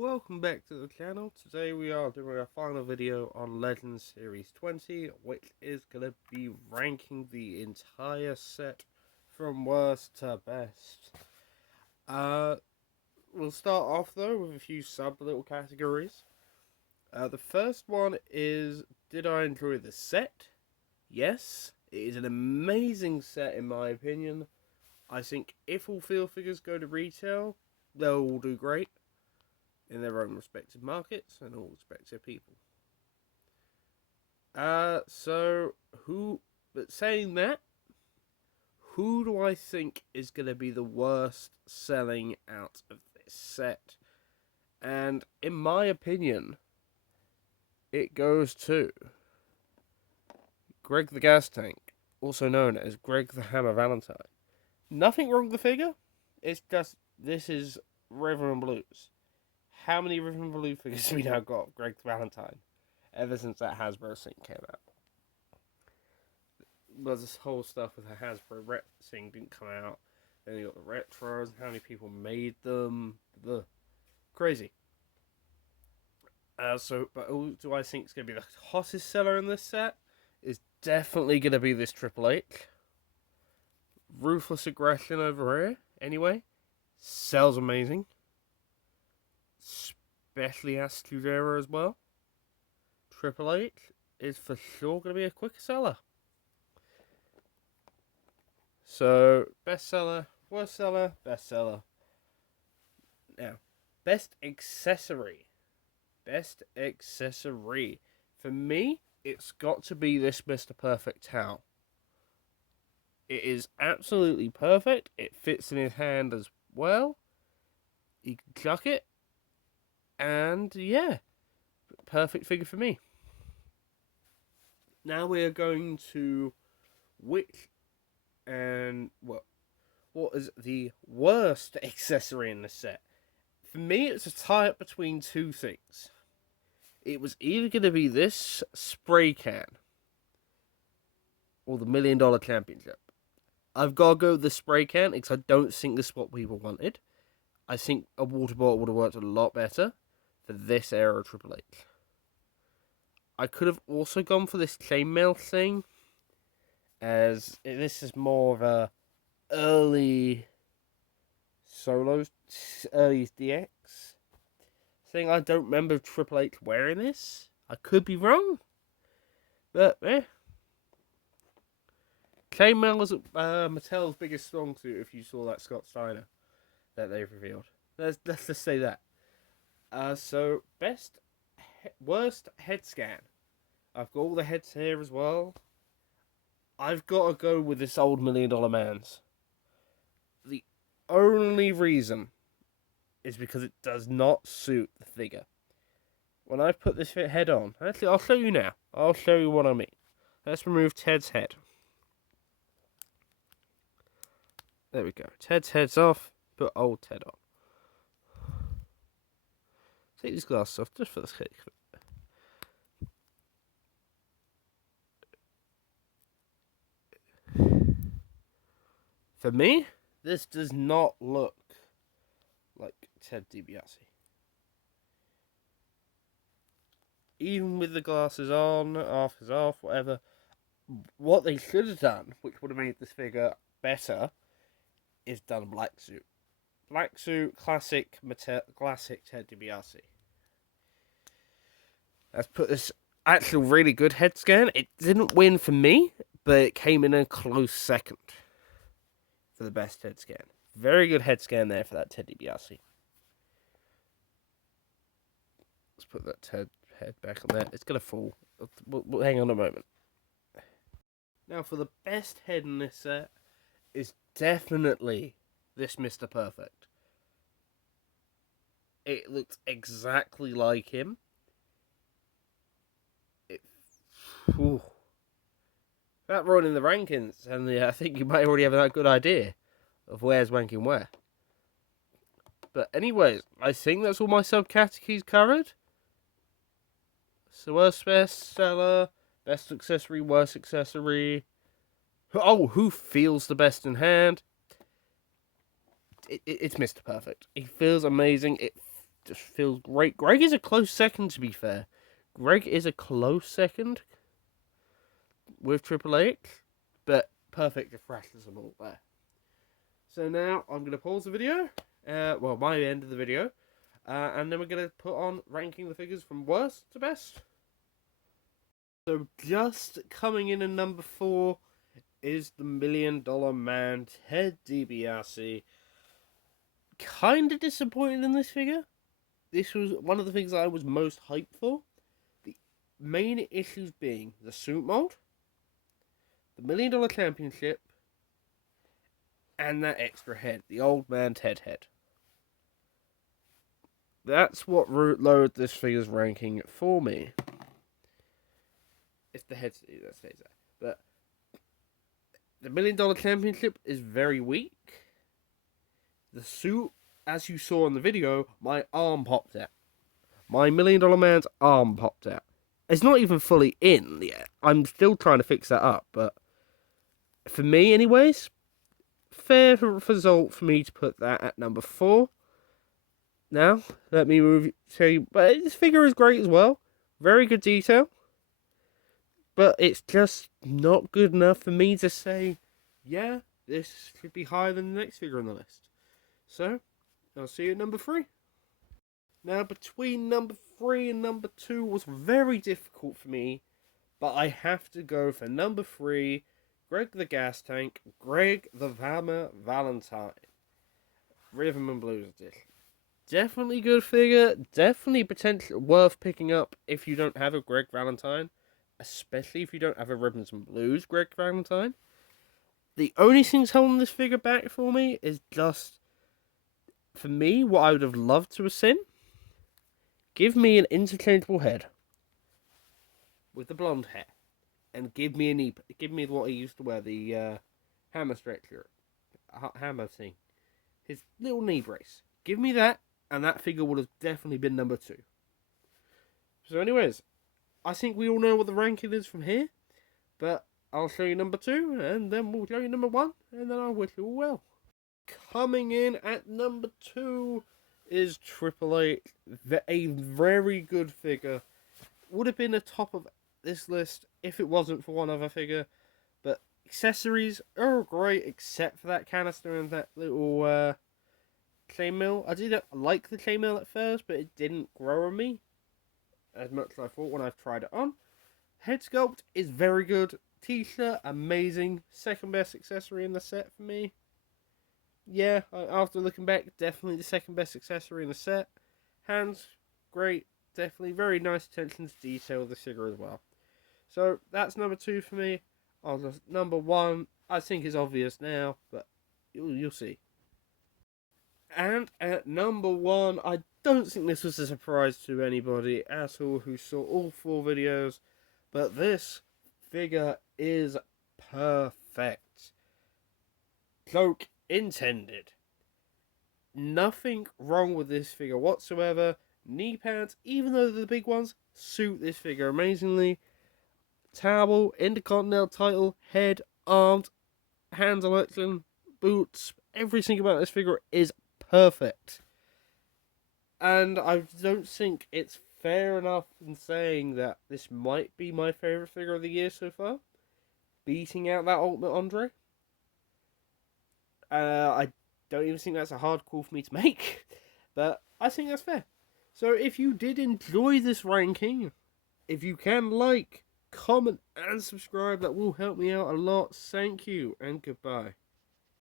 Welcome back to the channel. Today we are doing our final video on Legends Series 20, which is going to be ranking the entire set from worst to best. We'll start off though with a few little categories. The first one is, did I enjoy the set? Yes, it is an amazing set in my opinion. I think if all field figures go to retail, they'll all do great in their own respective markets and all respective people. But saying that, who do I think is going to be the worst selling out of this set? And in my opinion, it goes to Greg the Gas Tank, also known as Greg the Hammer Valentine. Nothing wrong with the figure, it's just, this is Rhythm and Blues. How many Rhythm and Blues figures have we now got of Greg the Valentine ever since that Hasbro thing came out? There's this whole stuff with the Hasbro thing didn't come out. Then you got the retros, how many people made them. Crazy. But who do I think is going to be the hottest seller in this set? Is definitely going to be this Triple H. Ruthless Aggression over here, anyway. Sells amazing. Especially Astudera as well. Triple H is for sure going to be a quick seller. So, best seller, worst seller, best seller. Now, best accessory. Best accessory. For me, it's got to be this Mr. Perfect towel. It is absolutely perfect. It fits in his hand as well. You can chuck it. And yeah, perfect figure for me. Now we are going to which and what is the worst accessory in the set. For me, it's a tie-up between two things. It was either going to be this spray can or the $1 Million Championship. I've got to go with the spray can because I don't think this is what people wanted. I think a water bottle would have worked a lot better for this era of Triple H. I could have also gone for this chainmail thing, as this is more of a early solos, early DX thing. I don't remember Triple H wearing this. I could be wrong, but chainmail was Mattel's biggest strong suit. If you saw that Scott Steiner that they revealed, let's just say that. So worst head scan. I've got all the heads here as well. I've got to go with this old $1 Million Man's. The only reason is because it does not suit the figure. When I put this head on, actually, I'll show you now. I'll show you what I mean. Let's remove Ted's head. There we go. Ted's head's off. Put old Ted on. Take these glasses off just for the sake of it. For me, this does not look like Ted DiBiase. Even with the glasses on, off, whatever. What they should have done, which would have made this figure better, is done a black suit. Black suit, classic Ted DiBiase. Let's put this actual really good head scan. It didn't win for me, but it came in a close second for the best head scan. Very good head scan there for that Ted DiBiase. Let's put that Ted head back on there. It's going to fall. We'll hang on a moment. Now, for the best head in this set is definitely this Mr. Perfect. It looks exactly like him. That run in the rankings, and I think you might already have a good idea of where's ranking where. But anyways, I think that's all my subcategories covered. So worst best seller, best accessory, worst accessory. Oh, who feels the best in hand? It's Mr. Perfect. He feels amazing. It just feels great. Greg is a close second, to be fair. Greg is a close second with Triple H, but perfect if Wrestlers are all there. So now I'm going to pause the video, well, my end of the video, and then we're going to put on ranking the figures from worst to best. So just coming in at number 4 is the $1 Million Man, Ted DiBiase. Kind of disappointed in this figure. This was one of the things I was most hyped for. The main issues being the suit mold, the $1 Million Championship, and that extra head, the old man Ted head. That's what lowered this figure's ranking for me. If the head stays there. But the $1 Million Championship is very weak. The suit, as you saw in the video, my arm popped out. My $1 Million Man's arm popped out. It's not even fully in yet. I'm still trying to fix that up, but for me anyways, fair result for me to put that at number 4. Now, let me tell you, but this figure is great as well. Very good detail. But it's just not good enough for me to say, yeah, this should be higher than the next figure on the list. So, I'll see you at number 3. Now, between number 3 and number 2 was very difficult for me, but I have to go for number 3, Greg the Gas Tank, Greg the Hammer Valentine. Rhythm and Blues Edition. Definitely good figure, definitely potentially worth picking up if you don't have a Greg Valentine, especially if you don't have a Ribbons and Blues Greg Valentine. The only things holding this figure back for me is just, for me, what I would have loved to have seen. Give me an interchangeable head with the blonde hair, and give me a knee. Give me what he used to wear, the hammer stretcher, hammer thing, his little knee brace. Give me that, and that figure would have definitely been number 2. So, anyways, I think we all know what the ranking is from here, but I'll show you number 2, and then we'll show you number 1, and then I'll wish you all well. Coming in at number 2 is Triple H, a very good figure. Would have been the top of this list if it wasn't for one other figure, but accessories are great except for that canister and that little chainmail. I did like the chainmail at first, but it didn't grow on me as much as I thought when I tried it on. Head sculpt is very good. T-shirt, amazing. Second best accessory in the set for me. Yeah, after looking back, definitely the second best accessory in the set. Hands, great. Definitely very nice attention to detail of the figure as well. So, that's number 2 for me. On the number 1, I think is obvious now, but you'll see. And at number 1, I don't think this was a surprise to anybody at all who saw all 4 videos, but this figure is perfect. Joke intended. Nothing wrong with this figure whatsoever. Knee pads, even though they're the big ones, suit this figure amazingly. Towel, Intercontinental title, head, arms, hand selection, boots, everything about this figure is perfect. And I don't think it's fair enough in saying that this might be my favourite figure of the year so far, beating out that Ultimate Andre. I don't even think that's a hard call for me to make, but I think that's fair. So if you did enjoy this ranking, if you can like, comment and subscribe, that will help me out a lot. Thank you and goodbye.